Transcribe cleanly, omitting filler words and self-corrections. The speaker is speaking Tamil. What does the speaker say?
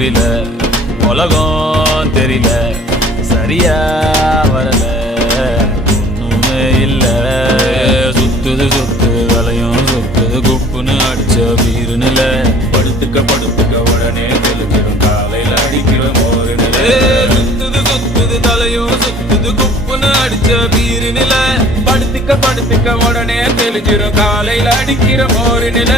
புரியல உலகம் தெரியல சரியா வரல ஒண்ணுமே இல்ல சுத்துது வலையும் சுத்துது குப்புன்னு அடிச்ச வீருநில படுத்துக்க உடனே தெளிஞ்சிடும் காலையில அடிக்கிற மோரு நில சுத்துது தலையும் சுத்துது குப்புன்னு அடிச்ச வீருநில படுத்துக்க உடனே தெளிஞ்சிடும் காலையில அடிக்கிற மோரு நில